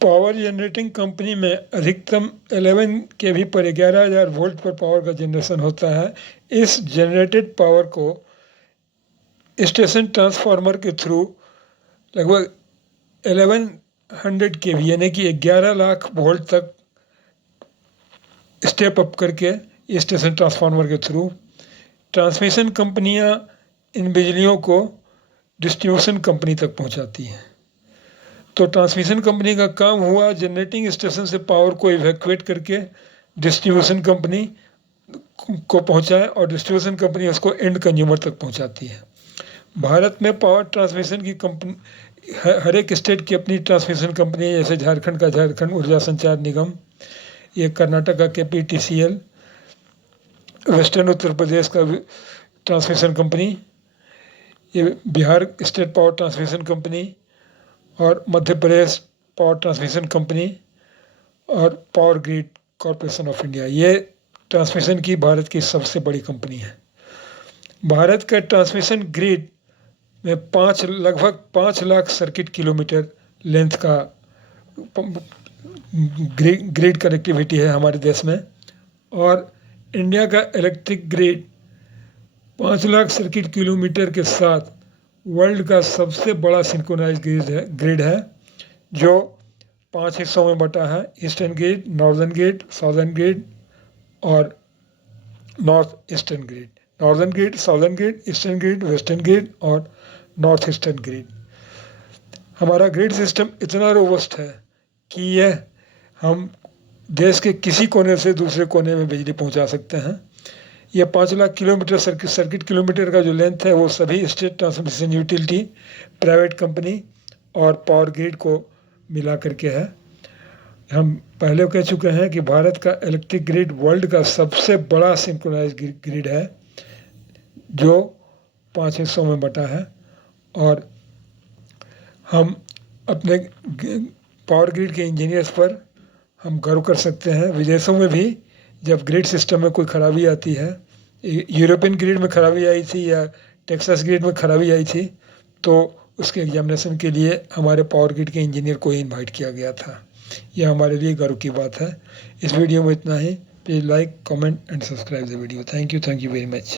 Power generating company में अधिकतम 11 केवी पर 11,000 वोल्ट पर पावर का जनरेशन होता है। इस जनरेटेड पावर को स्टेशन ट्रांसफार्मर के थ्रू लगभग 1100 केवी यानी कि 11 लाख वोल्ट तक स्टेप अप करके स्टेशन ट्रांसफार्मर के थ्रू ट्रांसमिशन कंपनियां इन बिजलियों को डिस्ट्रीब्यूशन कंपनी तक पहुंचाती हैं। तो ट्रांसमिशन कंपनी का काम हुआ जनरेटिंग स्टेशन से पावर को इवैक्यूएट करके डिस्ट्रीब्यूशन कंपनी को पहुंचाए और डिस्ट्रीब्यूशन कंपनी उसको एंड कंज्यूमर तक पहुंचाती है। भारत में पावर ट्रांसमिशन की कंपनी हर एक स्टेट की अपनी ट्रांसमिशन कंपनी है। जैसे झारखंड का झारखंड ऊर्जा संचार निगम, ये कर्नाटक का KPTCL, वेस्टर्न उत्तर प्रदेश का ट्रांसमिशन कंपनी, ये Bihar state power transmission company और Madhya Pradesh power transmission company और power grid corporation of India, ये ट्रांसमिशन की भारत की सबसे बड़ी कंपनी है। भारत का ट्रांसमिशन ग्रिड में लगभग 5 लाख सर्किट किलोमीटर लेंथ का ग्रिड कनेक्टिविटी है हमारे देश में। और इंडिया का electric grid 5 lakh circuit kilometre के साथ वर्ल्ड का सबसे बड़ा सिंक्रोनाइज ग्रिड है, जो 5 हिस्सों में बटा है: eastern grid, northern grid, southern grid और north eastern grid. Northern grid, southern grid, eastern grid, western grid और नॉर्थ ईस्टर्न ग्रिड। हमारा ग्रिड सिस्टम इतना रोबस्ट है कि यह हम देश के किसी कोने से दूसरे कोने में बिजली पहुंचा सकते हैं। यह 5 लाख किलोमीटर सर्किट किलोमीटर का जो लेंथ है वो सभी state transmission utility, private company और पावर ग्रिड को मिला करके है। हम पहले कह चुके हैं कि भारत का इलेक्ट्रिक ग्रिड वर्ल्ड का सबसे बड़ा सिंक्रोनाइज ग्रिड है, जो 5 हिस्सों में बटा है। और हम अपने पावर ग्रिड के इंजीनियर्स पर हम गर्व कर सकते हैं। विदेशों में भी जब ग्रिड सिस्टम में कोई खराबी आती है, यूरोपियन ग्रिड में खराबी आई थी या टेक्सास ग्रिड में खराबी आई थी, तो उसके एग्जामिनेशन के लिए हमारे पावर ग्रिड के इंजीनियर को ही इन्वाइट किया गया था। यह हमारे लिए गर्व की बात है। इस वीडियो में इतना ही। Please like, comment and subscribe the video. Thank you very much.